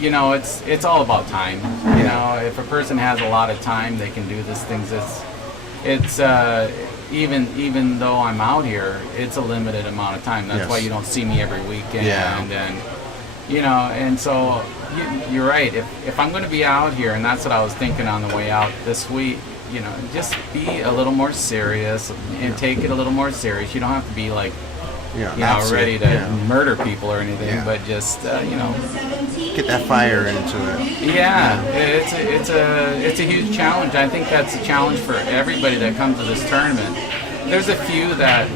You know, it's all about time. You know, if a person has a lot of time, they can do these things. It's even though I'm out here, it's a limited amount of time. That's why you don't see me every weekend. And you know, and so you're right. If I'm going to be out here, and that's what I was thinking on the way out this week, you know, just be a little more serious and take it a little more serious. You don't have to be like, you know, ready to murder people or anything, but just you know, get that fire into it. Yeah, it's a huge challenge. I think that's a challenge for everybody that comes to this tournament. There's a few that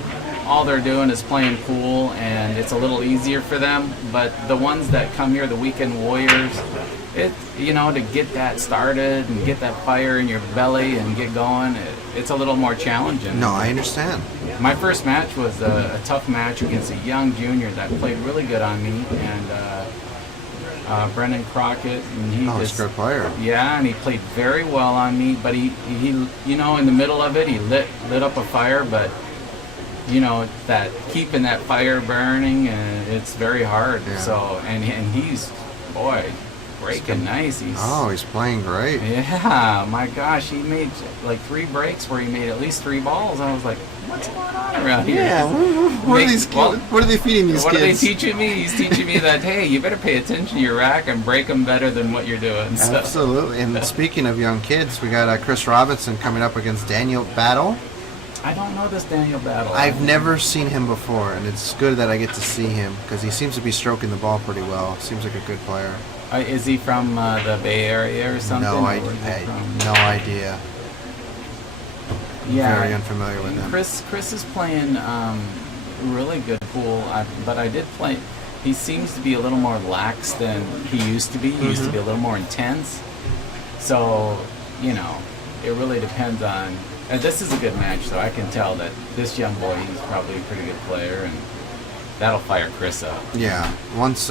all they're doing is playing pool, and it's a little easier for them. But the ones that come here, the weekend warriors, you know, to get that started and get that fire in your belly and get going, it's a little more challenging. No, I understand. My first match was a tough match against a young junior that played really good on me, and Brendan Crockett. And he's a good player. Yeah, and he played very well on me, but he you know, in the middle of it, he lit up a fire, but you know, that keeping that fire burning, and it's very hard. So, and he's, boy, breaking nice. He's playing great. Yeah, my gosh, he made like 3 breaks where he made at least 3 balls. I was like, what's going on around here? Yeah, what are these kids? What are they feeding these kids? What are they teaching me? He's teaching me that, hey, you better pay attention to your rack and break them better than what you're doing. So. Absolutely. And speaking of young kids, we got Chris Robinson coming up against Daniel Batle. I don't know this Daniel Batle. I've never seen him before, and it's good that I get to see him because he seems to be stroking the ball pretty well. Seems like a good player. Is he from the Bay Area or something? No idea. Yeah, very unfamiliar with him. Chris is playing really good pool, but I did play. He seems to be a little more lax than he used to be. He used to be a little more intense. So, you know, it really depends on. And this is a good match, so I can tell that this young boy, he's probably a pretty good player, and that'll fire Chris up. Yeah, once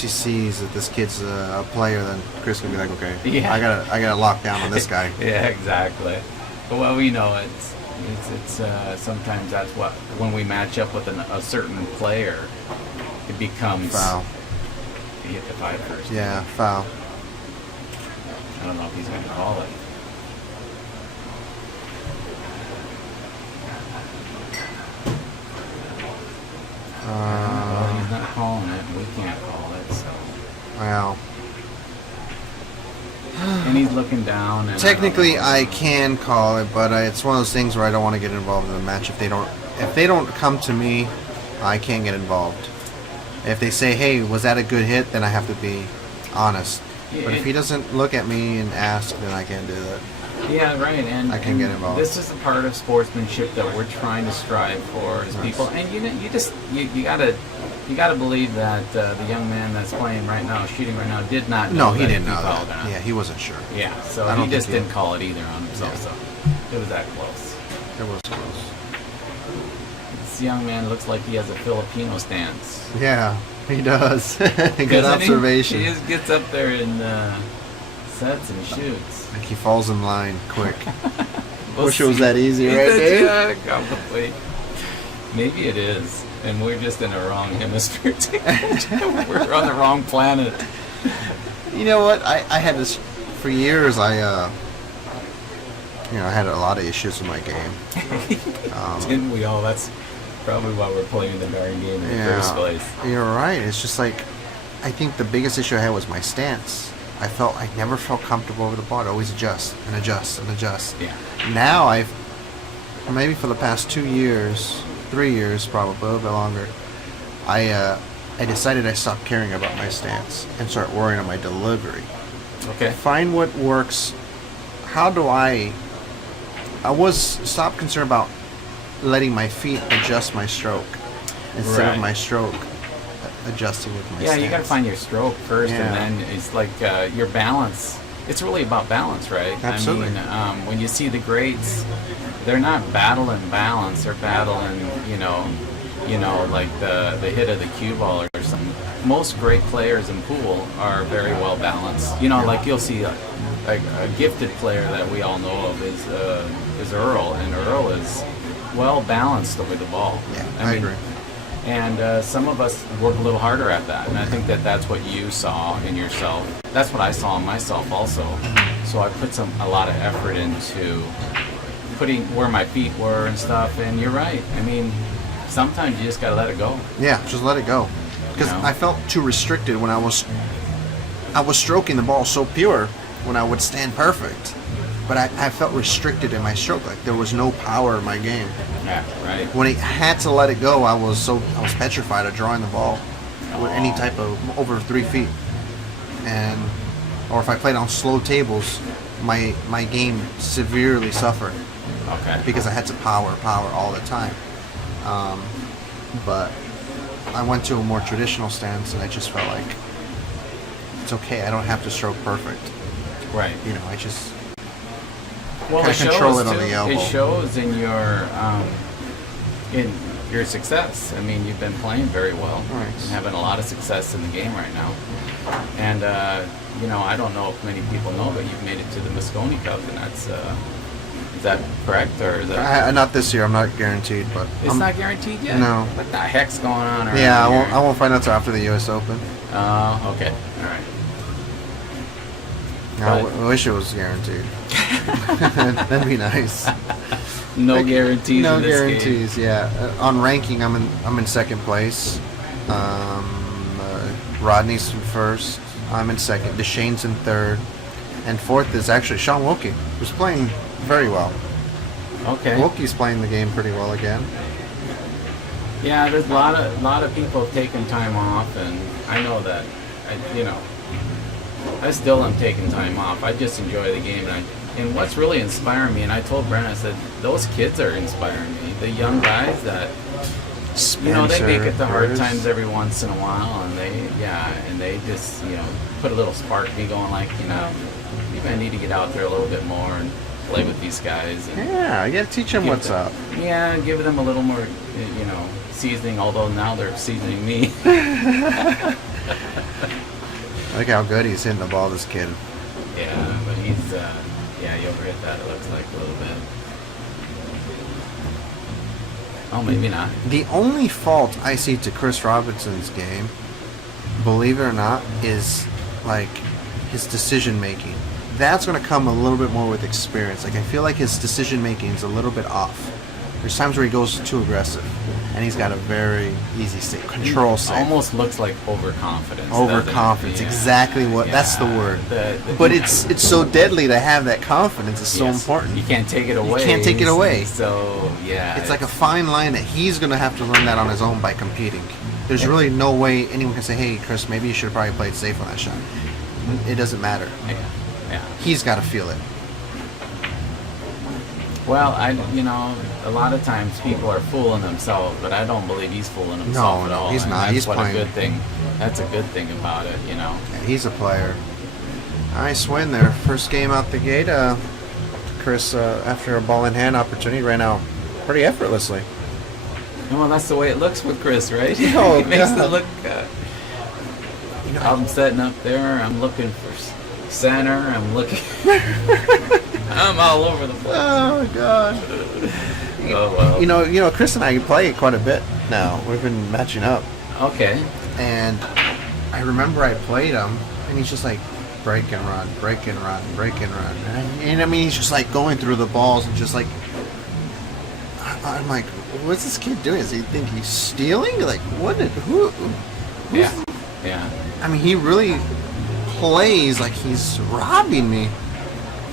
he sees that this kid's a player, then Chris can be like, okay, I gotta lock down on this guy. Yeah, exactly. But well, we know it's sometimes that's what when we match up with a certain player, it becomes foul. You hit the 5 first. Yeah, foul. I don't know if he's going to call it. Well, he's not calling it, and we can't call it, so. Well. And he's looking down. And technically, I can call it, but it's one of those things where I don't want to get involved in the match. If they don't come to me, I can't get involved. If they say, "Hey, was that a good hit?" then I have to be honest. But if he doesn't look at me and ask, then I can't do that. Yeah, right. And I can get involved. This is a part of sportsmanship that we're trying to strive for as people. And you gotta believe that the young man that's playing right now, shooting right now, did not know. No, he didn't know that. Yeah, he wasn't sure. Yeah, so he just didn't call it either on himself. So it was that close. It was close. This young man looks like he has a Filipino stance. Yeah, he does. Good observation. He just gets up there and sets and shoots. Like he falls in line quick. Wish it was that easy, right there. Yeah, probably. Maybe it is, and we're just in the wrong hemisphere. We're on the wrong planet. You know what? I had this for years. I had a lot of issues with my game. Didn't we all? That's probably why we're playing the darn game in the first place. You're right. It's just like, I think the biggest issue I had was my stance. I never felt comfortable over the ball. I'd always adjust and adjust and adjust. Yeah. Now maybe for the past 2 years, 3 years probably, a little bit longer, I decided I stopped caring about my stance and start worrying on my delivery. Okay. Find what works. How do I stop concerned about letting my feet adjust my stroke instead of my stroke adjusting with my stance. You got to find your stroke first, and then it's like your balance. It's really about balance, right? Absolutely. I mean, when you see the greats, they're not battling balance. They're battling, like the hit of the cue ball or something. Most great players in pool are very well balanced. Like you'll see a gifted player that we all know of is Earl, and Earl is well balanced with the ball. Yeah, I agree. And some of us work a little harder at that, and I think that that's what you saw in yourself. That's what I saw in myself also. So I put a lot of effort into putting where my feet were and stuff. And you're right. I mean, sometimes you just gotta let it go. Yeah, just let it go. Because I felt too restricted when I was stroking the ball so pure when I would stand perfect. But I felt restricted in my stroke, like there was no power in my game. Yeah, right. When I had to let it go, I was petrified of drawing the ball with any type of over 3 feet, or if I played on slow tables, my game severely suffered. Okay. Because I had to power all the time. But I went to a more traditional stance, and I just felt like it's okay. I don't have to stroke perfect. Right. You know, I just. Well, it control it on too. the elbow. It shows in your success. I mean, you've been playing very well, Right. and having a lot of success in the game right now. And you know, I don't know if many people know, but you've made it to the Moscone Cup, and that's is that correct, or is that? Not this year. I'm not guaranteed, but It's not guaranteed yet. No. What the heck's going on? Around Yeah, here? I won't find out till after the U.S. Open. Okay. All right. I wish it was guaranteed. That'd be nice. No guarantees. No in this guarantees. game. Yeah. On ranking, I'm in second place. Rodney's in first. I'm in second. Deshane's in third, and fourth is actually Sean Wilkie, who's playing very well. Okay. Wilkie's playing the game pretty well again. Yeah, there's a lot of people have taken time off, and I know that. I still am taking time off. I just enjoy the game, and what's really inspiring me, and I told Brent, I said, those kids are inspiring me. The young guys that, they make it the hard times every once in a while, and they just, put a little spark in me going like, maybe I need to get out there a little bit more and play with these guys. And Yeah, you gotta teach them what's up. Yeah, give them a little more, seasoning, although now they're seasoning me. Look how good he's hitting the ball, this kid. Yeah, but he's, he overhit that, it looks like a little bit. Oh, maybe not. The only fault I see to Chris Robinson's game, believe it or not, is like his decision making. That's going to come a little bit more with experience. Like I feel like his decision making is a little bit off. There's times where he goes too aggressive, and he's got a very easy save, control save. Almost looks like overconfidence. Overconfidence, Yeah. exactly what. Yeah. That's the word. But it's so deadly to have that confidence. It's so Yes. important. You can't take it away. You can't take it away. So yeah, It's like a fine line that he's going to have to learn that on his own by competing. There's really no way anyone can say, "Hey, Chris, maybe you should have probably played safe on that shot." It doesn't matter. Yeah. He's got to feel it. Well, a lot of times people are fooling themselves, but I don't believe he's fooling himself at all. He's And not. That's He's what playing. a good thing. That's a good thing about it, Yeah, he's a player. Nice win there. First game out the gate. Chris, after a ball in hand opportunity, ran out pretty effortlessly. Well, that's the way it looks with Chris, right? Oh, he makes God. it look. I'm setting up there. I'm looking for center. I'm looking. I'm all over the place. Oh God. Oh well. Chris and I play quite a bit now. We've been matching up, Okay. and I remember I played him, and he's just like break and run, break and run, break and run, and I mean he's just like going through the balls and just like. I'm like, what's this kid doing? Does he think he's stealing? Like, what? Who's Yeah. I mean, he really plays like he's robbing me.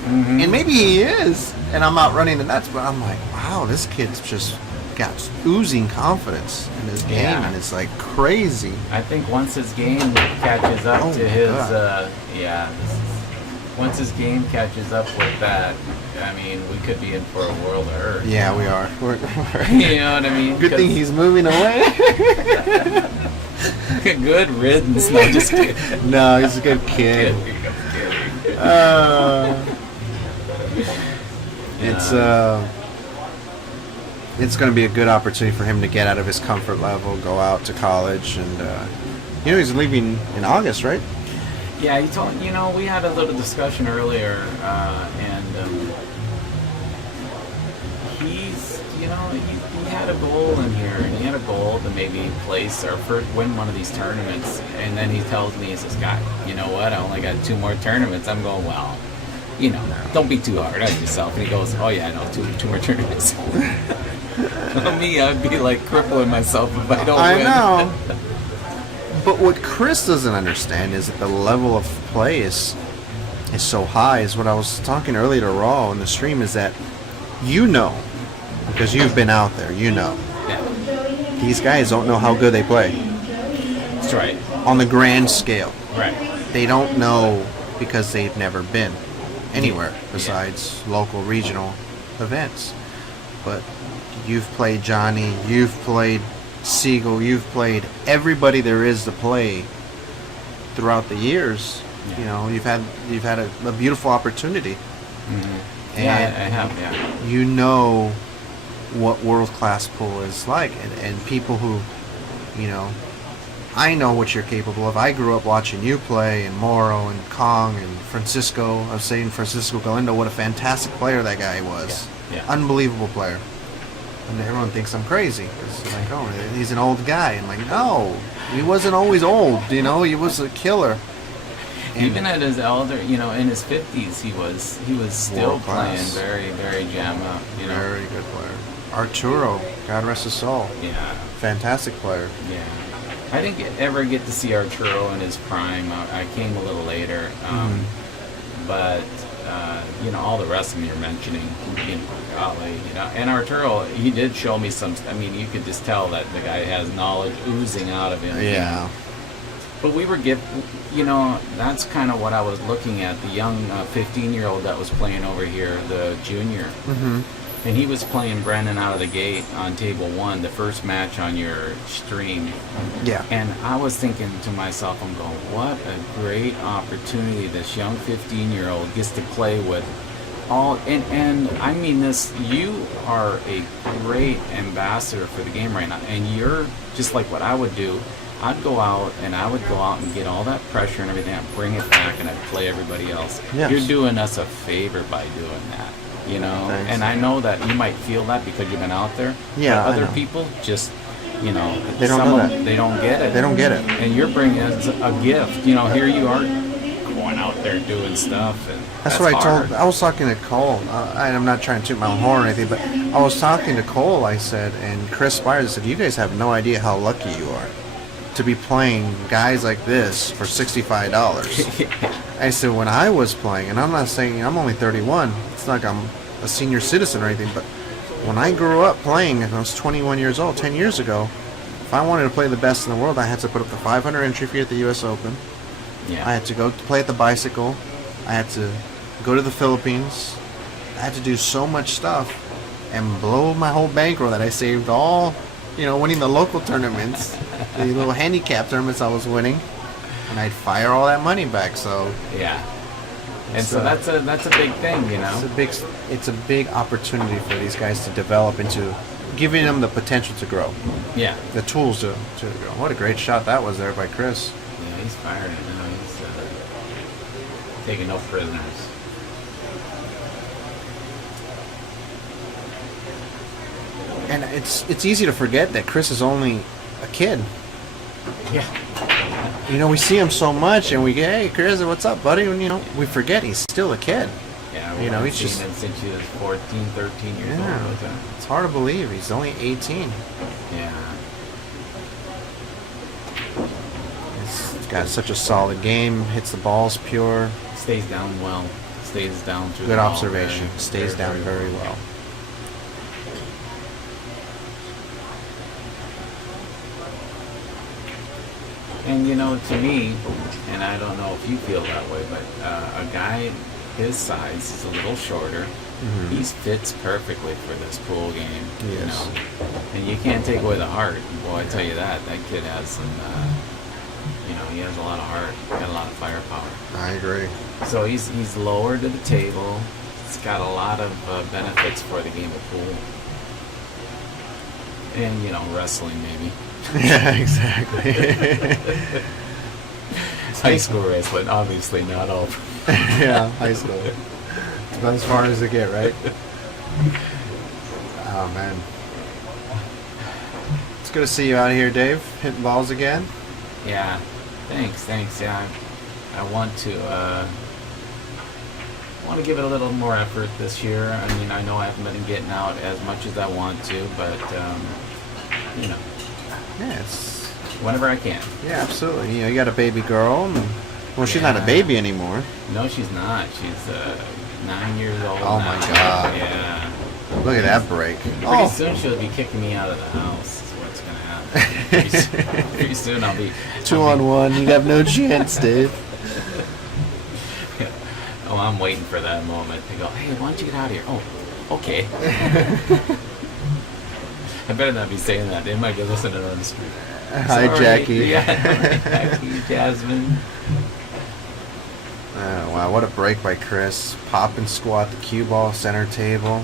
Mm-hmm. And maybe he is. And I'm out running the nuts, but I'm like, wow, this kid's just got oozing confidence in his game, Yeah. and it's like crazy. I think once his game catches up Oh, to his, God. once his game catches up with that, I mean, we could be in for a world of hurt. Yeah, we are. You know what I mean? Good thing he's moving away. Good riddance. No, just kidding. No, he's a good kid. It's going to be a good opportunity for him to get out of his comfort level, go out to college, and he's leaving in August, right? Yeah, he told. We had a little discussion earlier, and he's, he had a goal in here, and he had a goal to maybe place or first win one of these tournaments. And then he tells me, he says, "God, you know what? I only got 2 more tournaments." I'm going, "Well, don't be too hard on yourself." And he goes, "Oh yeah, I know, two more tournaments." Me, I'd be like crippling myself if I don't win. I know. But what Chris doesn't understand is that the level of play is so high. Is what I was talking earlier to Raw in the stream, is that because you've been out there, Yeah, these guys don't know how good they play that's right. on the grand scale. Right. They don't know because they've never been anywhere besides local, regional events. But you've played Johnny, you've played Siegel, you've played everybody there is to play throughout the years. Yeah. You've had a beautiful opportunity. Mm-hmm. And Yeah, I have. Yeah. you know what world-class pool is like, and people who, I know what you're capable of. I grew up watching you play, and Morrow and Kong and Francisco. I was saying Francisco Galindo, what a fantastic player that guy was. Yeah. Unbelievable player. And everyone thinks I'm crazy. It's like, oh, he's an old guy. I'm like, no, he wasn't always old. He was a killer. And even at his elder, in his 50s, he was still playing World-class. very, very jam up. Very good player. Arturo, God rest his soul. Yeah. Fantastic player. Yeah. I didn't ever get to see Arturo in his prime. I came a little later. But, all the rest of them you're mentioning, golly, and Arturo, he did show me some, you could just tell that the guy has knowledge oozing out of him. Yeah. But we were that's kind of what I was looking at, the young 15-year-old that was playing over here, the junior. Mm-hmm. And he was playing Brendan out of the gate on table 1, the first match on your stream. Yeah. And I was thinking to myself, I'm going, what a great opportunity this young 15-year-old gets to play with all. And I mean this, you are a great ambassador for the game right now. And you're just like what I would do. I'd go out and get all that pressure and everything, I'd bring it back, and I'd play everybody else. Yes. You're doing us a favor by doing that. Thanks. And I know that you might feel that because you've been out there. Yeah, But I other know. people just, They don't some know of that. them, they don't get it. They don't get it. And you're bringing us a gift. Here you are going out there doing stuff. And That's what I hard. told. I was talking to Cole. I'm not trying to toot my own horn or anything, but I was talking to Cole. I said, and Chris Spires said, "You guys have no idea how lucky you are to be playing guys like this for $65." I said, when I was playing, and I'm not saying I'm only 31. It's not like I'm a senior citizen or anything, but when I grew up playing, and I was 21 years old, 10 years ago, if I wanted to play the best in the world, I had to put up the 500 entry fee at the U.S. Open. Yeah. I had to go play at the Bicycle. I had to go to the Philippines. I had to do so much stuff and blow my whole bankroll that I saved all, winning the local tournaments, the little handicap tournaments I was winning, and I'd fire all that money back. So Yeah. And so that's a big thing, it's a big opportunity for these guys to develop into giving them the potential to grow, Yeah. the tools to grow. What a great shot that was there by Chris. Yeah, he's firing it now. He's taking no prisoners. And it's easy to forget that Chris is only a kid. Yeah. We see him so much, and we get, "Hey, Chris, what's up, buddy?" And we forget he's still a kid. Yeah, He's he's just seen him since he was 14, 13 years old. Wasn't it? It's hard to believe he's only 18. Yeah. He's got such a solid game. Hits the balls pure. Stays down well. Stays down through Good the ball observation. very, Stays down very well. And to me, and I don't know if you feel that way, but a guy his size is a little shorter. Mm-hmm. He fits perfectly for this pool game. Yes. And you can't take away the heart. Boy, I tell you that kid has some. He has a lot of heart. Got a lot of firepower. I agree. So he's lower to the table. It's got a lot of benefits for the game of pool. And wrestling maybe. Yeah, exactly. High school wrestling, obviously not all. Yeah, high school. It's about as far as they get, right? Oh man, it's good to see you out here, Dave. Hitting balls again. Yeah, thanks. Yeah, I want to give it a little more effort this year. I mean, I know I haven't been getting out as much as I want to, but you know, Yeah, it's whenever I can. yeah, absolutely. You know, you got a baby girl. And, well, she's not a Yeah. baby anymore. No, she's not. She's 9 years old. Oh now. my God. Yeah. Look at that break. Pretty soon she'll be kicking me out of the house. Is what's gonna happen. Pretty soon I'll be 2-on-1. You have no chance, Dave. Oh, I'm waiting for that moment to go. Hey, why don't you get out of here? Oh, okay. I better not be saying that. They might be listening on the street. Hi, Sorry. Jackie. Yeah, Jackie, Jasmine. Oh, wow, what a break by Chris. Pop and squat the cue ball center table.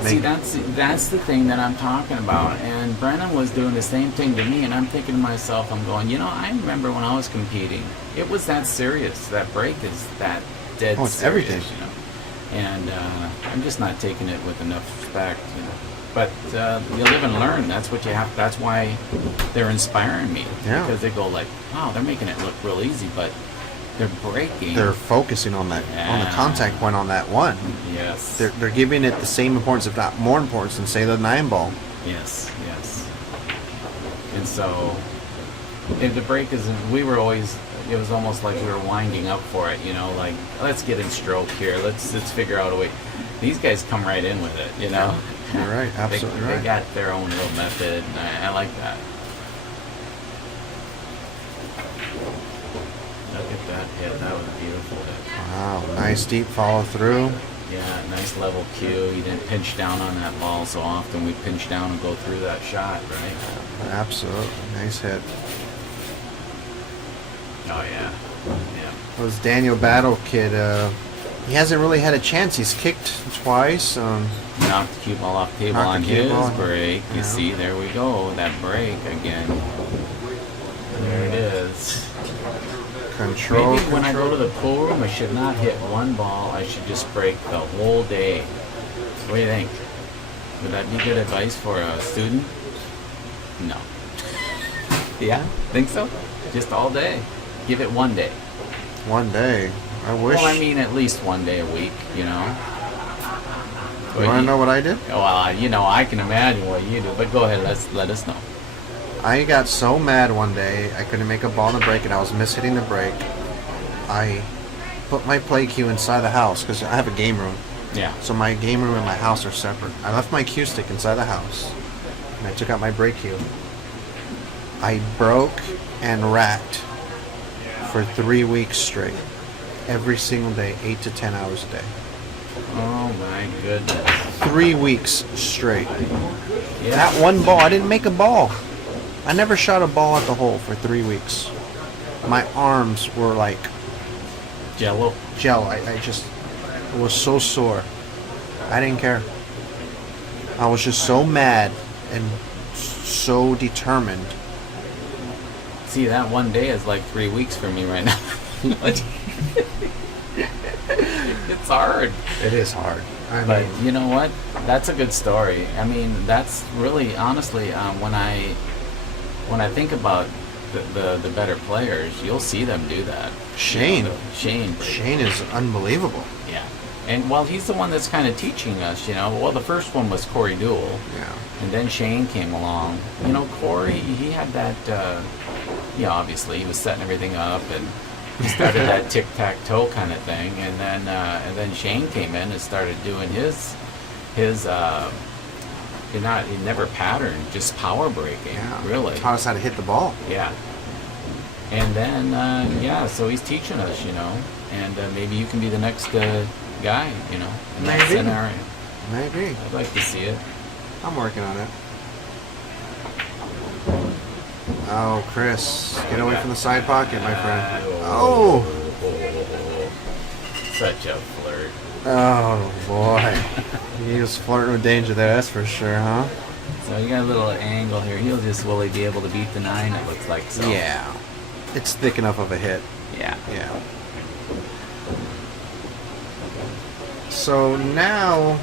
See, that's the thing that I'm talking about. And Brennan was doing the same thing to me, and I'm thinking to myself, I'm going, you know, I remember when I was competing, it was that serious. That break is that dead Oh, it's serious, everything. you know. And I'm just not taking it with enough respect, you know. But you live and learn. That's what you have. That's why they're inspiring me. Yeah. Because they go like, wow, they're making it look real easy, but they're breaking. They're focusing on that, on the Yeah. contact point on that one. Yes. They're giving it the same importance, if not more importance, than, say, the 9 ball. Yes. And so, if the break isn't, we were always, it was almost like we were winding up for it, you know, like, let's get in stroke here, let's figure out a way. These guys come right in with it, you know. You're right, absolutely They right. got their own little method, and I like that. Look at that hit, that was a beautiful hit. Wow, nice deep follow through. Yeah, nice level cue. You didn't pinch down on that ball so often. We pinch down and go through that shot, right? Absolutely, nice hit. Oh yeah. Those Daniel Batle kid, he hasn't really had a chance. He's kicked twice. Knocked the cue ball off the table Knocked on the cue his ball. break. Yeah. You see, there we go. That break again. There it is. Control. Maybe when I go to the pool room, I should not hit one ball. I should just break the whole day. What do you think? Would that be good advice for a student? No. Yeah? Think so? Just all day? Give it one day. One day. I wish. Well, I mean, at least one day a week, you know? You want to know what I did? Well, you know, I can imagine what you do, but go ahead, let us know. I got so mad one day, I couldn't make a ball in the break, and I was mishitting the break. I put my play cue inside the house, because I have a game room. Yeah. So my game room and my house are separate. I left my cue stick inside the house, and I took out my break cue. I broke and racked for 3 weeks straight. Every single day, 8 to 10 hours a day. Oh my goodness. 3 weeks straight. Yeah. That one ball, I didn't make a ball. I never shot a ball at the hole for 3 weeks. My arms were like Jello. gel. I just was so sore. I didn't care. I was just so mad and so determined. See, that one day is like 3 weeks for me right now. It's hard. It is hard. But you know what? That's a good story. I mean, that's really, honestly, when I think about the better players, you'll see them do that. Shane. You know, Shane is unbelievable. Yeah. And well, he's the one that's kind of teaching us, you know. Well, the first one was Corey Duell. Yeah. And then Shane came along. You know, Corey, he had that, obviously he was setting everything up and he started that tic-tac-toe kind of thing. And then Shane came in and started doing his he never patterned, just power breaking, Yeah. really. Taught us how to hit the ball. Yeah. And then, so he's teaching us, you know, and maybe you can be the next guy, you know, in that Maybe. scenario. Maybe. I'd like to see it. I'm working on it. Oh, Chris, get away from the side pocket, my friend. Oh! Such a flirt. Oh, boy. He was flirting with danger there, that's for sure, huh? So you got a little angle here. Will he be able to beat the 9? It looks like so. Yeah. It's thick enough of a hit. Yeah. Yeah. So now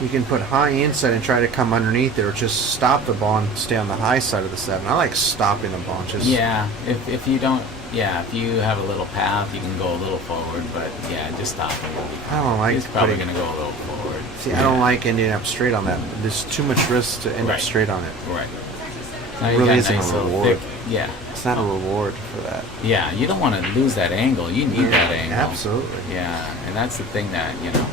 You can put high inside and try to come underneath it, or just stop the ball and stay on the high side of the 7. I like stopping the ball. Just Yeah, if you don't, yeah, if you have a little path, you can go a little forward, but yeah, just stop him. I don't like He's probably putting- going to go a little forward. See, I don't like ending up straight on that. There's too much risk to end up Right. straight on it. Right. Now It you really got isn't nice a little reward. thick- yeah. It's not a reward for that. Yeah, you don't want to lose that angle. You need that angle. Absolutely. Yeah, and that's the thing that, you know,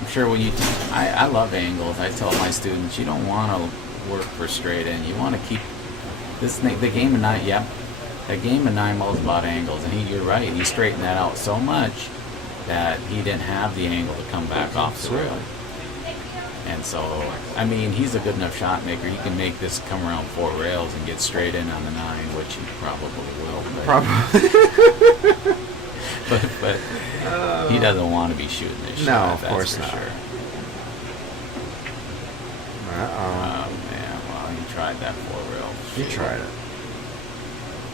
I'm sure when you, I love angles. I tell my students, you don't want to work for straight in. You want to keep this thing, the game of 9, yep. The game of 9 ball is about angles, and you're right. He straightened that out so much that he didn't have the angle to come back off the rail. And so, I mean, he's a good enough shot maker. He can make this come around 4 rails and get straight in on the 9, which he probably will. But, Probably. but he doesn't want to be shooting this No, shot. of That's course for not. Sure. Uh-oh. Oh man, well, he tried that 4 rail. He tried it.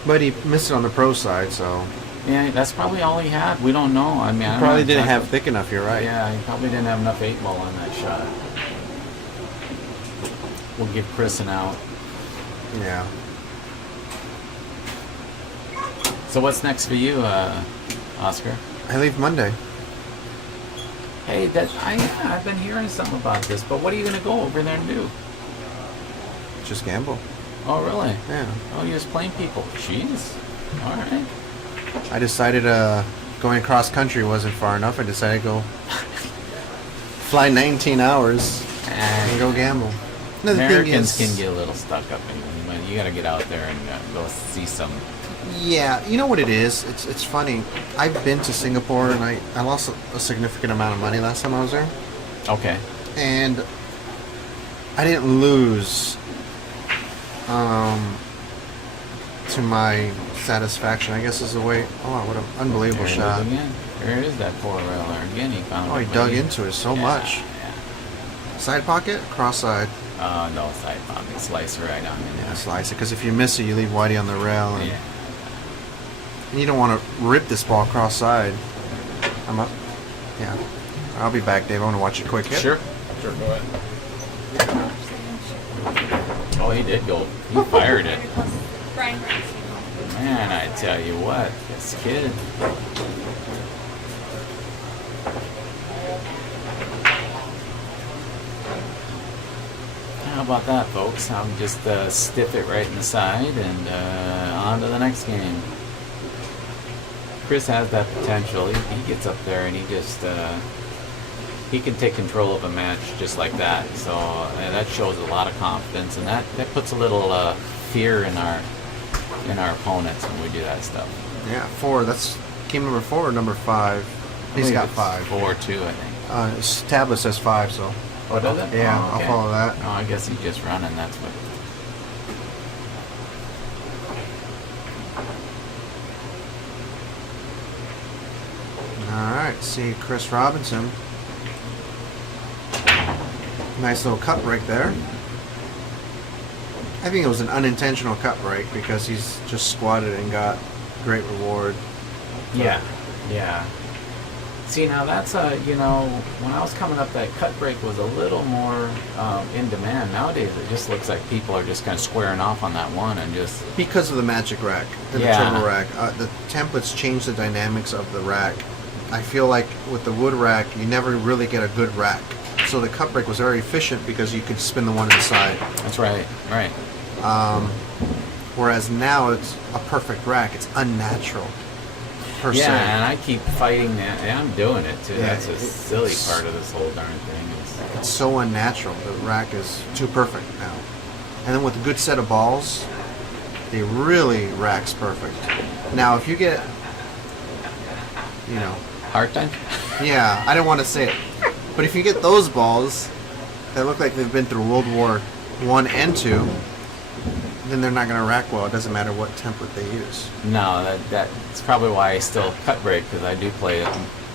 But he missed it on the pro side, so Yeah, that's probably all he had. We don't know. I mean, I don't probably know didn't exactly- have thick enough. You're right. Yeah, he probably didn't have enough 8 ball on that shot. We'll give Chris an out. Yeah. So what's next for you, Oscar? I leave Monday. Hey, I've been hearing something about this, but what are you going to go over there and do? Just gamble. Oh, really? Yeah. Oh, you're just playing people. Jeez. All right. I decided going cross country wasn't far enough. I decided to go fly 19 hours and go gamble. No, the thing Americans is- can get a little stuck up in when you got to get out there and go see some. Yeah, you know what it is? It's funny. I've been to Singapore and I lost a significant amount of money last time I was there. Okay. And I didn't lose to my satisfaction, I guess is the way. Oh, what an unbelievable There it shot. is again. There it is, that 4-railer. Again, he found Oh, it. he but dug into it so much. Yeah. Side pocket? Cross side. No, side pocket. Slice right on in Yeah, there. slice it. Because if you miss it, you leave Whitey on the rail. And, Yeah. and you don't want to rip this ball cross side. I'm up. Yeah. I'll be back, Dave. I want to watch a quick hit. Sure. Sure, go ahead. Oh, he did go. He fired it. Man, I tell you what, this kid. How about that, folks? I'll just stiff it right in the side and on to the next game. Chris has that potential. He gets up there and he just he can take control of a match just like that. So that shows a lot of confidence, and that puts a little fear in our opponents when we do that stuff. Yeah, 4. That's game number 4 or number 5. He's got 5. 4-2, I think. His tablet says 5, so. Oh, does it? Yeah, Oh, okay. I'll follow that. Oh, I guess he's just running. That's what. All right, see Chris Robinson. Nice little cut break there. I think it was an unintentional cut break because he's just squatted and got great reward. Yeah, yeah. See, now that's when I was coming up, that cut break was a little more in demand. Nowadays, it just looks like people are just kind of squaring off on that one and just. Because of the magic rack and Yeah. the turbo rack. The templates change the dynamics of the rack. I feel like with the wood rack, you never really get a good rack. So the cut break was very efficient because you could spin the one inside. That's right, right. Whereas now it's a perfect rack. It's unnatural. Per se. Yeah, and I keep fighting that, and I'm doing it too. Yeah, That's a silly part of this whole darn thing. It's so unnatural. The rack is too perfect now. And then with a good set of balls, they really rack's perfect. Now, if you get, Hard time? yeah, I didn't want to say it, but if you get those balls that look like they've been through World War I and II, then they're not going to rack well. It doesn't matter what template they use. No, that's probably why I still cut break, because I do play it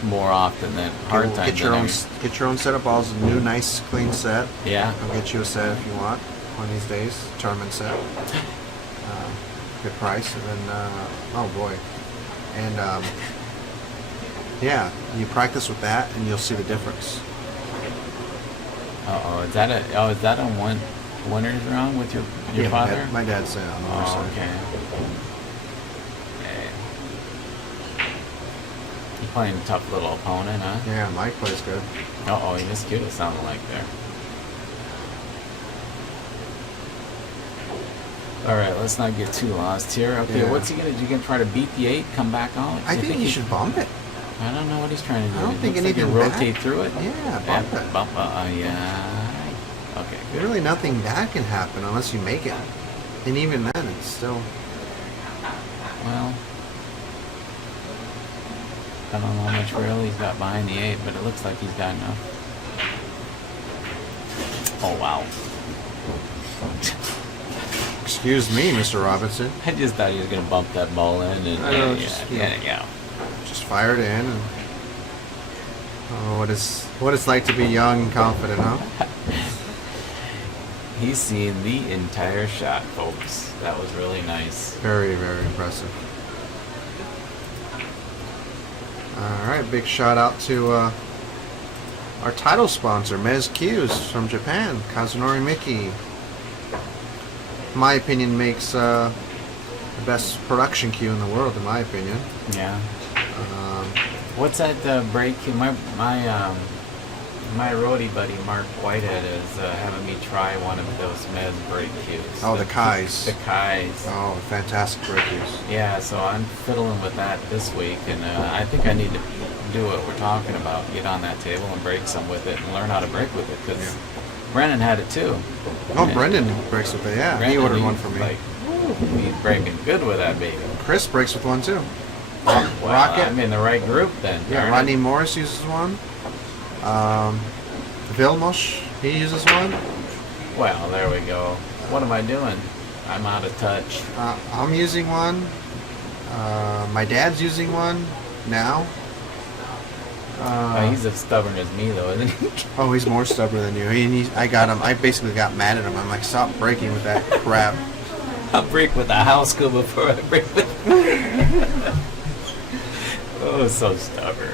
more often than hard Well, time. get your own set of balls, a new, nice, clean set. Yeah. I'll get you a set if you want one of these days, tournament set. Good price, and then oh boy, and yeah, you practice with that, and you'll see the difference. Uh-oh, is that a winner's round with your Yeah, father? my dad's on the other Oh, side. okay. Hey. You're playing a tough little opponent, huh? Yeah, Mike plays good. Uh-oh, he missed cue, it sounded like there. Alright, let's not get too lost here. Okay, Yeah. what's he gonna do? You gonna try to beat the 8, come back out? I think he should bump it. I don't know what he's trying to do. I don't It think looks like anything he'll back. rotate through it. Yeah, bump it. Bump, yeah. Okay, good. Really nothing bad can happen unless you make it. And even then, it's still... Well, I don't know how much rail he's got behind the 8, but it looks like he's got enough. Oh, wow. Excuse me, Mr. Robinson. I just thought he was going to bump that ball in. And I know, yeah. Just fired in. And... Oh, what it's like to be young and confident, huh? He's seeing the entire shot, folks. That was really nice. Very, very impressive. All right, big shout out to our title sponsor, Mez Q's from Japan, Kazunori Miki. In my opinion, makes the best production cue in the world, in my opinion. Yeah. Um, What's that break? My roadie buddy Mark Whitehead is having me try one of those Mez break cues. Oh, the Kais. The Kais. Oh, fantastic break cues. Yeah, so I'm fiddling with that this week, and I think I need to do what we're talking about. Get on that table and break some with it and learn how to break with it, because Yeah. Brennan had it too. Oh, And Brendan breaks with it, yeah. He Brendan, ordered one for me. Like, he's breaking good with that baby. Chris breaks with one too. Well, Rocket. I'm in the right group then. Yeah, darn it. Rodney Morris uses one. Vilmos, he uses one. Well, there we go. What am I doing? I'm out of touch. I'm using one. My dad's using one now. He's as stubborn as me, though, isn't he? Oh, he's more stubborn than you. I got him. I basically got mad at him. I'm like, stop breaking with that crap. I'll break with the house school before I break with. Oh, so stubborn.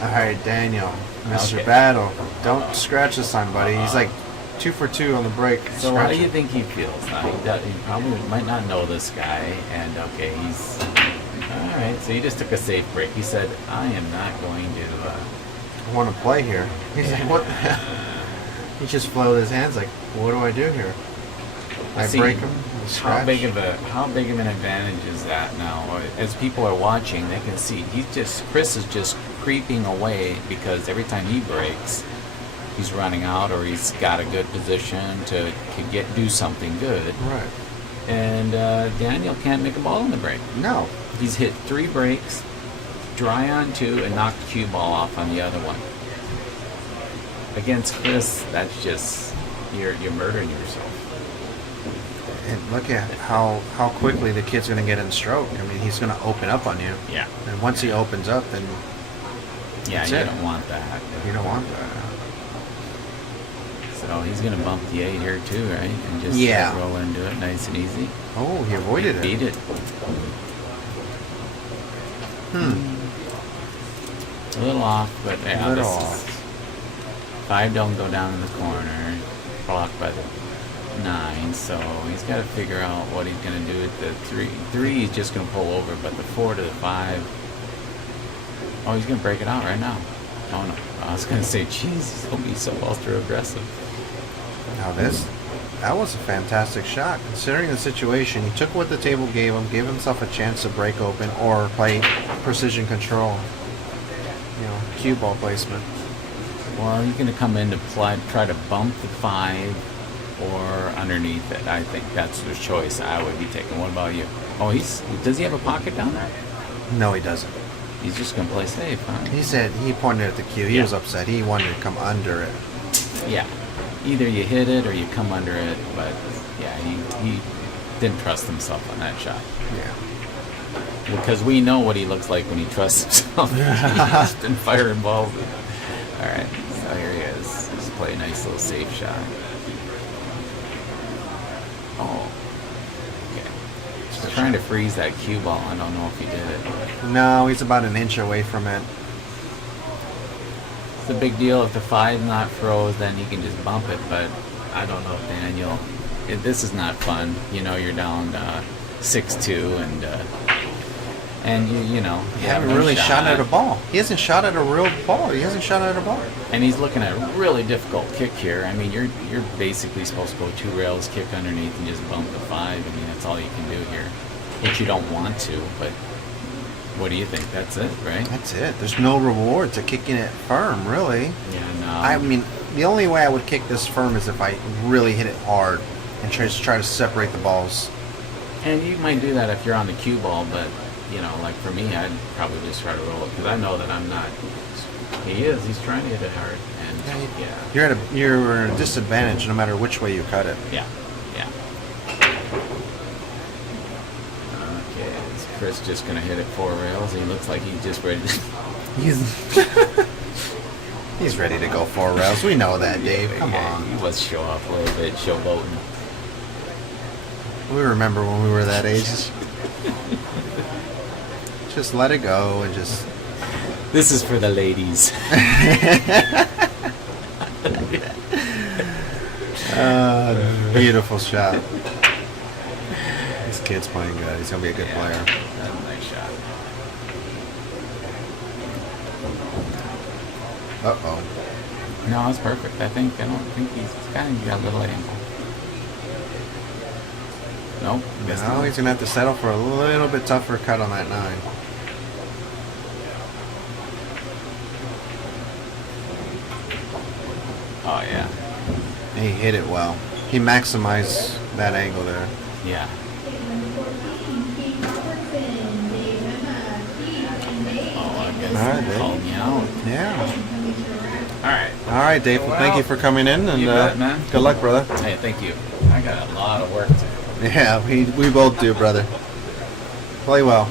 All right, Daniel, Mr. Okay. Battle, don't scratch this time, buddy. He's like 2 for 2 on the break. So how do Scratch you it. think he feels now? He probably might not know this guy, and okay, he's all right. So he just took a safe break. He said, "I am not going to." I want to play here. He's like, what? He just floated his hands like, what do I do here? I See, break him. How big of an advantage is that now? As people are watching, they can see Chris is just creeping away, because every time he breaks, he's running out, or he's got a good position to do something good. Right. And Daniel can't make a ball in the break. No. He's hit 3 breaks, dry on 2, and knocked the cue ball off on the other one. Against Chris, that's just you're murdering yourself. And look at how quickly the kid's going to get in stroke. I mean, he's going to open up on you. Yeah. And once he opens up, then Yeah, That's you it. don't want that. you don't want that. So he's gonna bump the 8 here too, right? And just Yeah. roll into it nice and easy. Oh, he avoided it. Beat it. A little off, but yeah, A little this off. is 5 don't go down in the corner, blocked by the 9. So he's got to figure out what he's gonna do with the 3. 3 he's just gonna pull over, but the 4 to the 5. Oh, he's gonna break it out right now. Oh no, I was gonna say, jeez, he'll be so ultra aggressive. Now that was a fantastic shot. Considering the situation, he took what the table gave him, gave himself a chance to break open or play precision control. Cue ball placement. Well, he's going to come in to try to bump the 5 or underneath it. I think that's the choice I would be taking. What about you? Oh, does he have a pocket down there? No, he doesn't. He's just going to play safe, huh? He said he pointed at the cue. He Yeah. was upset. He wanted to come under it. Yeah. Either you hit it or you come under it, but yeah, he didn't trust himself on that shot. Yeah. Because we know what he looks like when he trusts himself. He's been firing balls. All right, so here he is. Just play a nice little safe shot. Oh, okay. Just trying to freeze that cue ball. I don't know if he did it. No, he's about an inch away from it. it's a big deal. If the 5's not froze, then you can just bump it. But I don't know, Daniel. This is not fun. You know, you're down 6-2, and you know He haven't really shot at a ball. He hasn't shot at a real ball. He hasn't shot at a ball. And he's looking at a really difficult kick here. I mean, you're basically supposed to go 2 rails, kick underneath, and just bump the 5. I mean, that's all you can do here, which you don't want to. But what do you think? That's it, right? That's it. There's no reward to kicking it firm, really. Yeah, no. I mean, the only way I would kick this firm is if I really hit it hard and try to separate the balls. And you might do that if you're on the cue ball, but you know, like for me, I'd probably just try to roll it because I know that I'm not. He's trying to hit it hard, and yeah. You're at a disadvantage no matter which way you cut it. Yeah. Okay, is Chris just gonna hit it 4 rails? He looks like he's just ready to. He's ready to go 4 rails. We know that, Dave. Come on. He was show off a little bit, showboating. We remember when we were that age. Just let it go and just. This is for the ladies. Beautiful shot. This kid's playing good. He's gonna be a good player. That's a nice shot. Uh-oh. No, it's perfect. I don't think he's kind of got a little angle. Nope. No, he's gonna have to settle for a little bit tougher cut on that 9. Oh yeah. He hit it well. He maximized that angle there. Yeah. Oh, I guess All right, they called me out. Yeah. All right, Dave. Well, thank you for coming in, and you bet, man. Good luck, brother. Hey, thank you. I got a lot of work to do. Yeah, we both do, brother. Play well.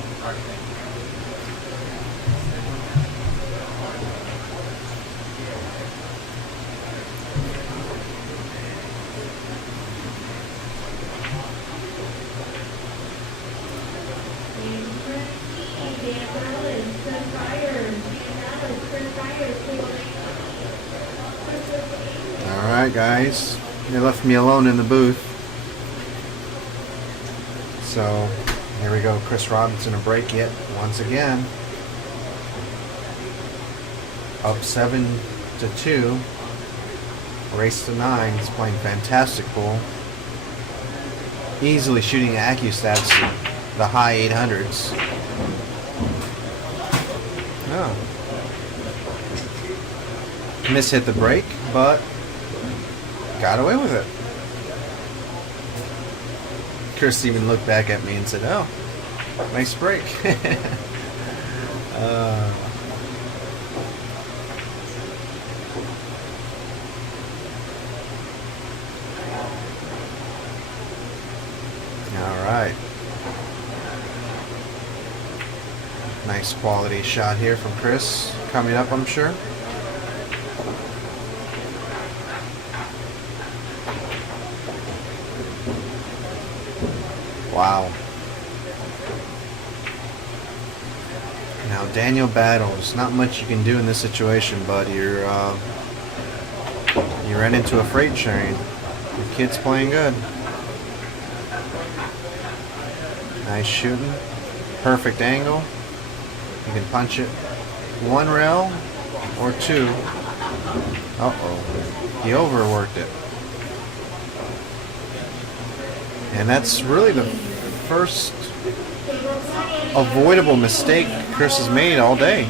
All right, guys. They left me alone in the booth. So, here we go. Chris Robinson a break it once again. Up 7-2. Race to 9. He's playing fantastic pool. Easily shooting AccuStats to the high 800s. Oh. Mishit the break, but got away with it. Chris even looked back at me and said, "Oh, nice break." All right. Nice quality shot here from Chris. Coming up, I'm sure. Wow. Now Daniel Battles. Not much you can do in this situation, but you ran into a freight train. The kid's playing good. Nice shooting. Perfect angle. You can punch it 1 rail or 2. Uh-oh. He overworked it. And that's really the first avoidable mistake Chris has made all day.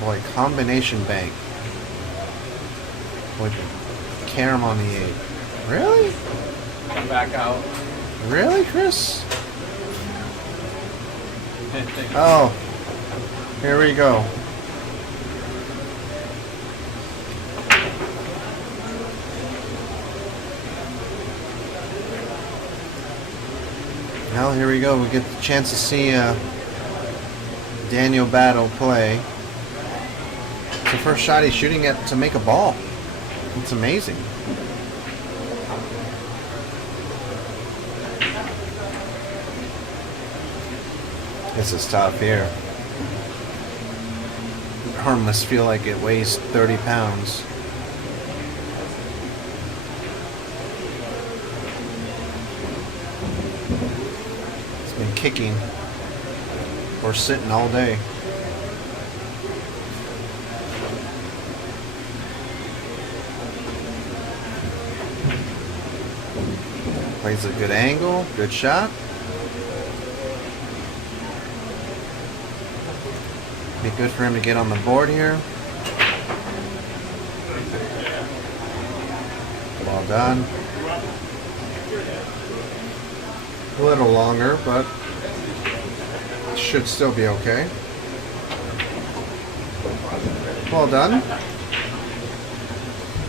Boy, combination bank with carom on the 8. Really? Come back out. Really, Chris? Oh, here we go. Well, here we go. We get the chance to see Daniel Batle play. It's the first shot he's shooting at to make a ball. It's amazing. This is tough here. Arm must feel like it weighs 30 pounds. It's been kicking or sitting all day. Plays a good angle, good shot. Be good for him to get on the board here. Well done. A little longer, but should still be okay. Well done.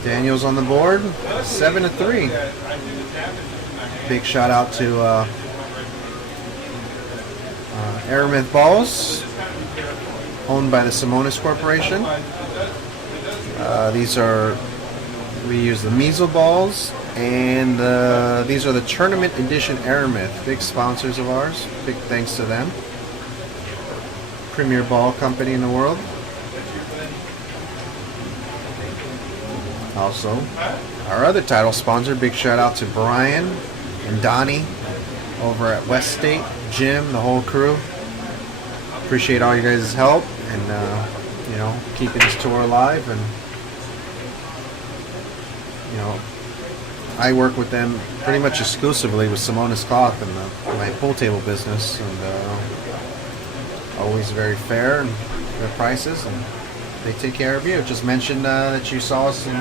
Daniel's on the board, 7-3. Big shout out to Aramith Balls, owned by the Simonis Corporation. We use the Measle balls, and these are the Tournament Edition Aramith, big sponsors of ours. Big thanks to them. Premier ball company in the world. Also, our other title sponsor, big shout out to Brian and Donnie over at West State, Jim, the whole crew. Appreciate all you guys' help and you know, keeping this tour alive. And you know, I work with them pretty much exclusively with Simonis Cloth in my pool table business, and always very fair in their prices, and they take care of you. Just mentioned that you saw us in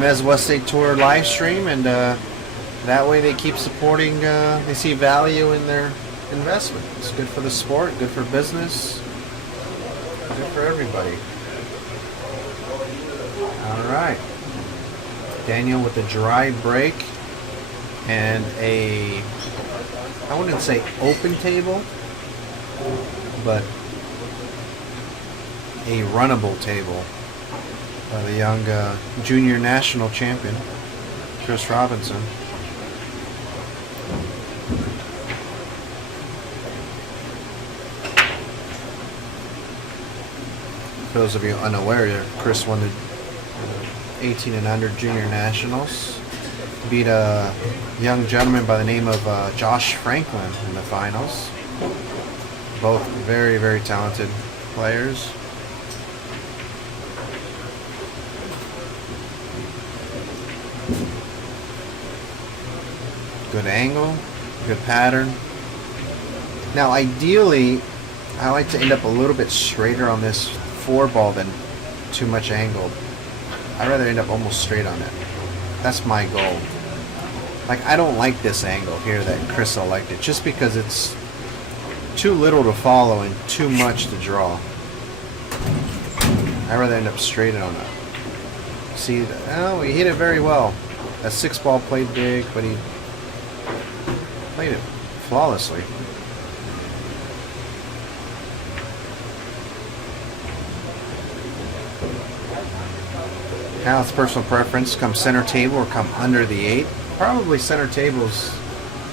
Mez West State Tour live stream, and that way they keep supporting, they see value in their investment. It's good for the sport, good for business, good for everybody. Alright. Daniel with a dry break and I wouldn't say open table, but a runnable table by the young junior national champion, Chris Robinson. For those of you unaware, Chris won the 18 and under junior nationals. Beat a young gentleman by the name of Josh Franklin in the finals. Both very, very talented players. Good angle, good pattern. Now ideally, I like to end up a little bit straighter on this 4-ball than too much angled. I'd rather end up almost straight on it. That's my goal. Like, I don't like this angle here that Chris selected, just because it's too little to follow and too much to draw. I'd rather end up straight on it. See, oh, he hit it very well. That 6-ball played big, but he played it flawlessly. Now it's personal preference. Come center table or come under the 8. Probably center table's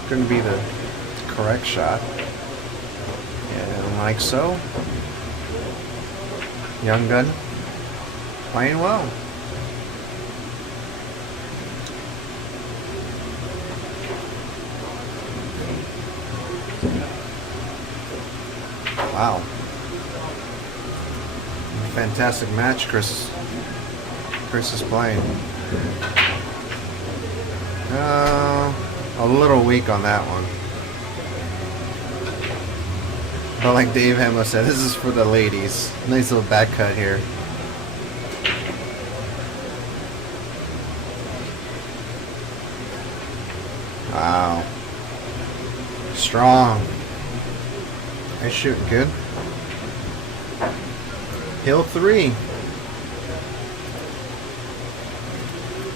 going to be the correct shot. And like so. Young gun playing well. Wow. Fantastic match, Chris is playing. A little weak on that one. But like Dave Hemma said, this is for the ladies. Nice little back cut here. Wow. Strong. Nice shooting, good. Hill 3.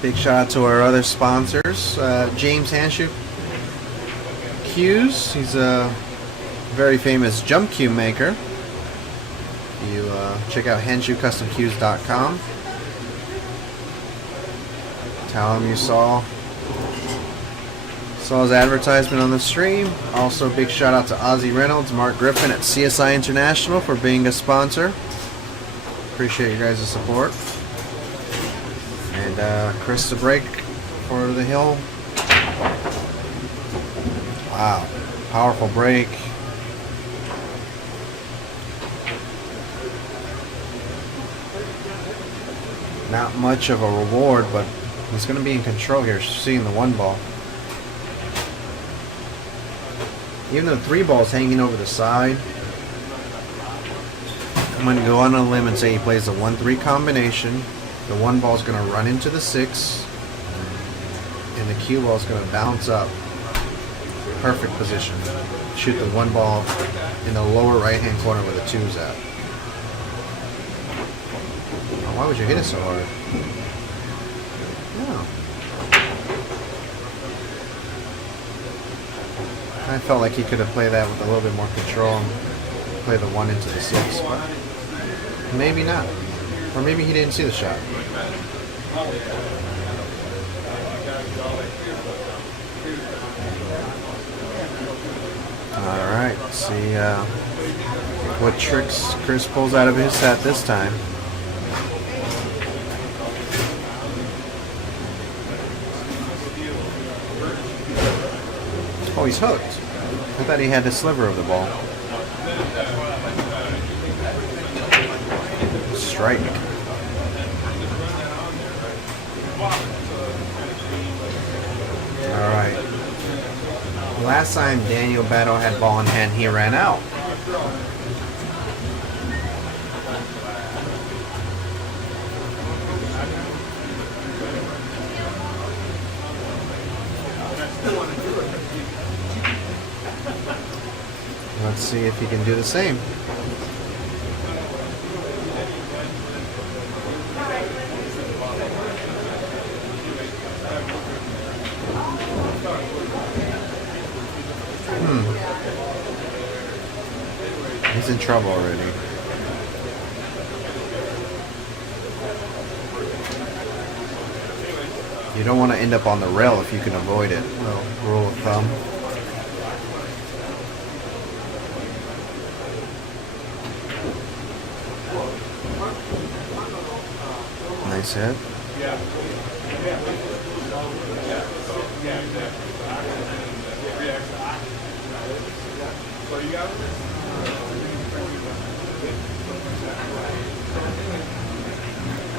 Big shout out to our other sponsors. James Hanshoe Cues. He's a very famous jump cue maker. You check out HanshoeCustomCues.com. Tell him you saw Saw his advertisement on the stream. Also, big shout out to Ozzy Reynolds, Mark Griffin at CSI International for being a sponsor. Appreciate you guys' support. And Chris the Break for the hill. Wow, powerful break. Not much of a reward, but he's going to be in control here, seeing the 1 ball. Even though 3 balls hanging over the side, I'm going to go on a limb and say he plays the 1-3 combination. The 1 ball is going to run into the 6, and the cue ball is going to bounce up. Perfect position. Shoot the 1 ball in the lower right-hand corner where the 2's at. Why would you hit it so hard? No. I felt like he could have played that with a little bit more control and play the 1 into the 6, but maybe not. Or maybe he didn't see the shot. Alright, let's see what tricks Chris pulls out of his hat this time. Oh, he's hooked. I thought he had the sliver of the ball. Strike. Alright. Last time Daniel Batle had ball in hand, he ran out. Let's see if he can do the same. He's in trouble already. You don't want to end up on the rail if you can avoid it. Well, rule of thumb. Nice hit.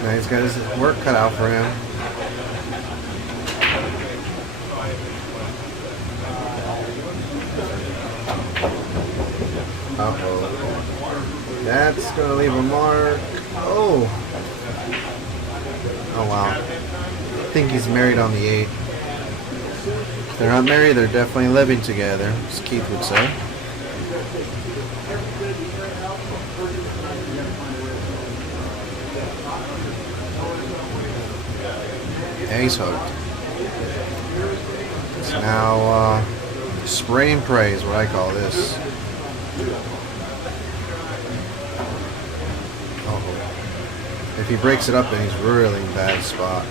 Now he's got his work cut out for him. Uh-oh. That's going to leave a mark. Oh. Oh, wow. I think he's married on the 8. If they're not married, they're definitely living together, as Keith would say. Yeah, he's hooked. So now, spray and pray is what I call this. Uh-oh. If he breaks it up, then he's really in a bad spot.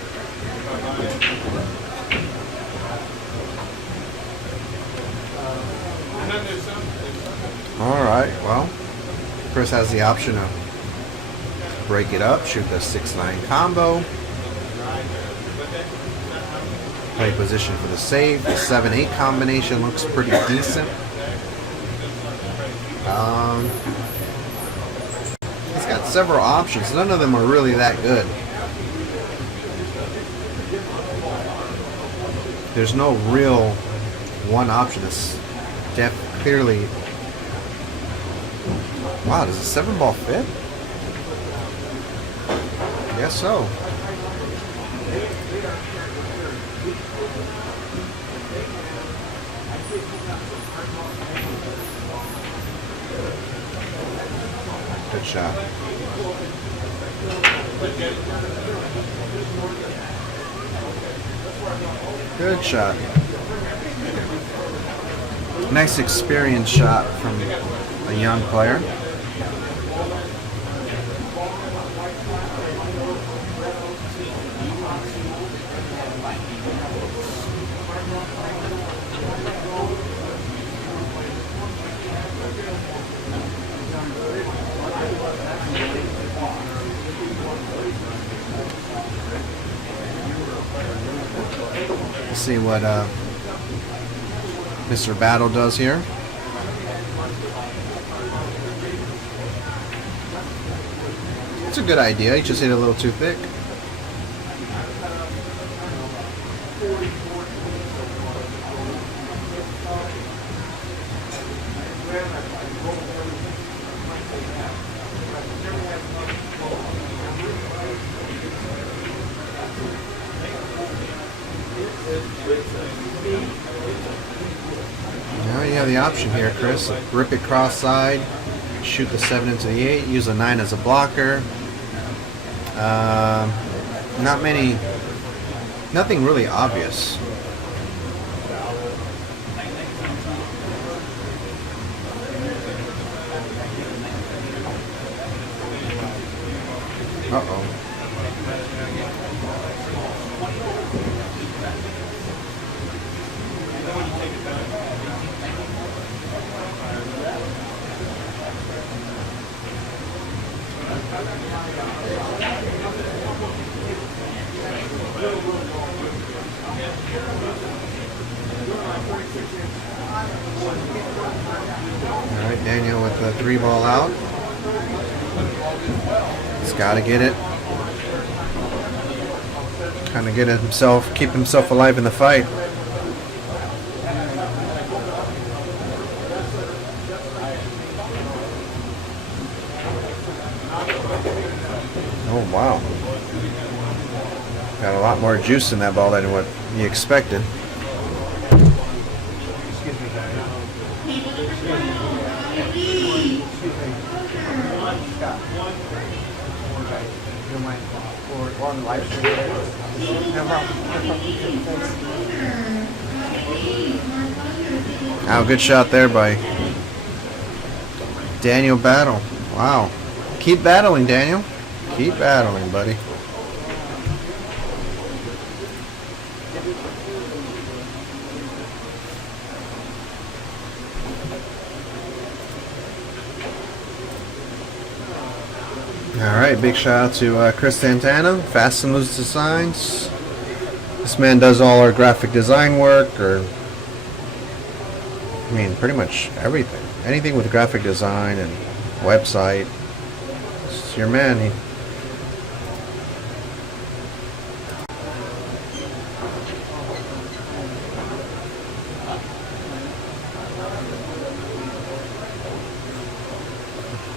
Alright, well, Chris has the option of break it up, shoot the 6-9 combo, play position for the save. The 7-8 combination looks pretty decent. He's got several options. None of them are really that good. There's no real one option that's clearly. Wow, does a 7-ball fit? I guess so. Good shot. Good shot. Nice experience shot from a young player. Let's see what Mr. Battle does here. It's a good idea. He just hit a little too thick. Now you have the option here, Chris. Rip it cross side, shoot the 7 into the 8, use a 9 as a blocker. Nothing really obvious. Uh-oh. Alright, Daniel with the 3 ball out. He's got to get it. Kind of get himself, keep himself alive in the fight. Oh wow. Got a lot more juice in that ball than what you expected. Oh, good shot there by Daniel Batle. Wow. Keep battling, Daniel. Keep battling, buddy. Alright, big shout out to Chris Santana, Fast and Loose Designs. This man does all our graphic design work, or I mean pretty much everything. Anything with graphic design and website. It's your man.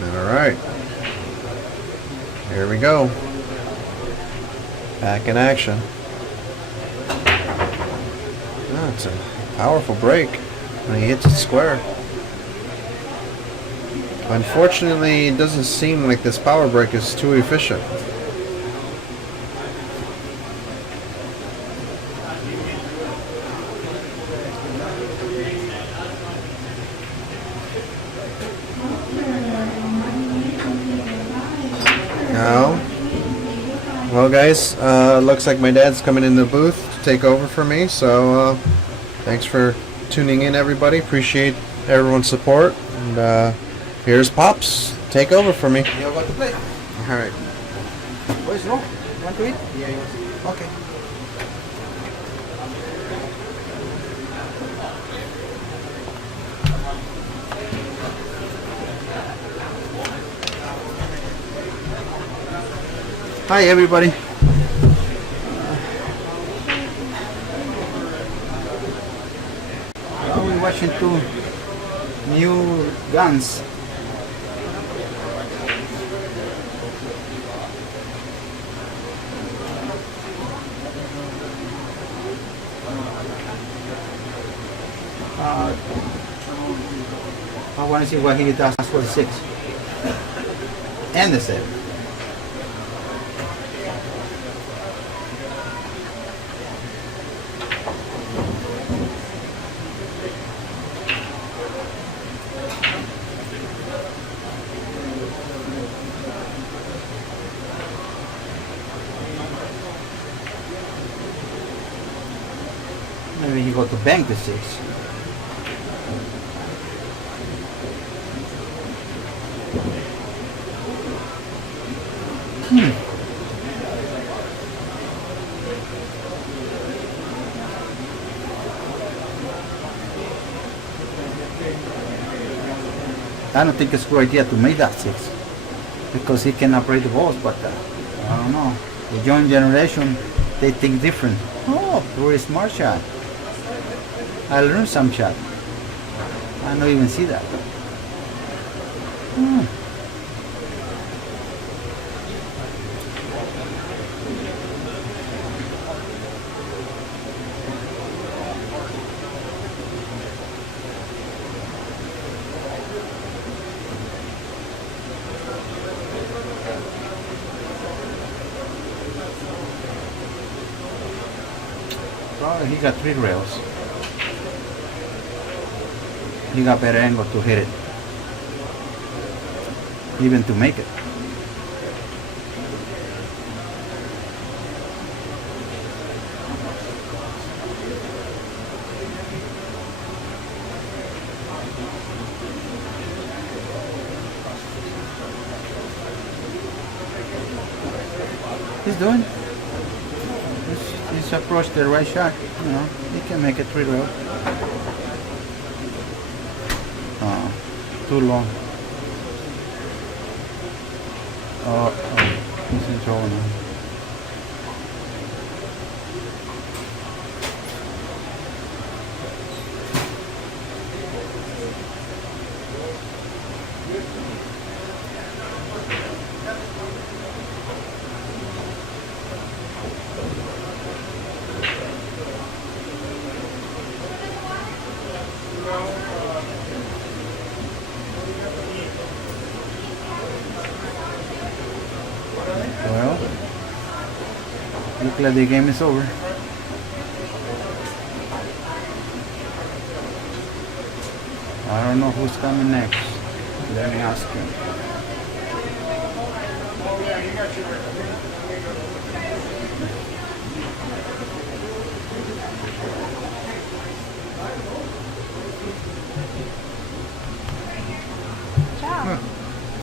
Alright. Here we go. Back in action. Oh, it's a powerful break when he hits it square. Unfortunately, it doesn't seem like this power break is too efficient. No. Well, guys, looks like my dad's coming in the booth to take over for me. So, thanks for tuning in, everybody. Appreciate everyone's support. And here's Pops. Take over for me. You want to play? All right. Boys, no? You want to eat? Yeah, you want to eat. Okay. Hi, everybody. Now we're watching 2 new guns. I want to see what he does for the 6 and the 7. Maybe he got to bank the 6. I don't think it's a good idea to make that 6 because he can operate the balls, but I don't know. The young generation, they think different. Oh, very smart shot. I learned some shot. I don't even see that. Hmm. Oh, he got 3 rails. He got better angle to hit it. Even to make it. He's doing. He's approached the right shot. You know, he can make it 3 rail. Too long. He's in trouble now. Well, look like the game is over. I don't know who's coming next. Let me ask him.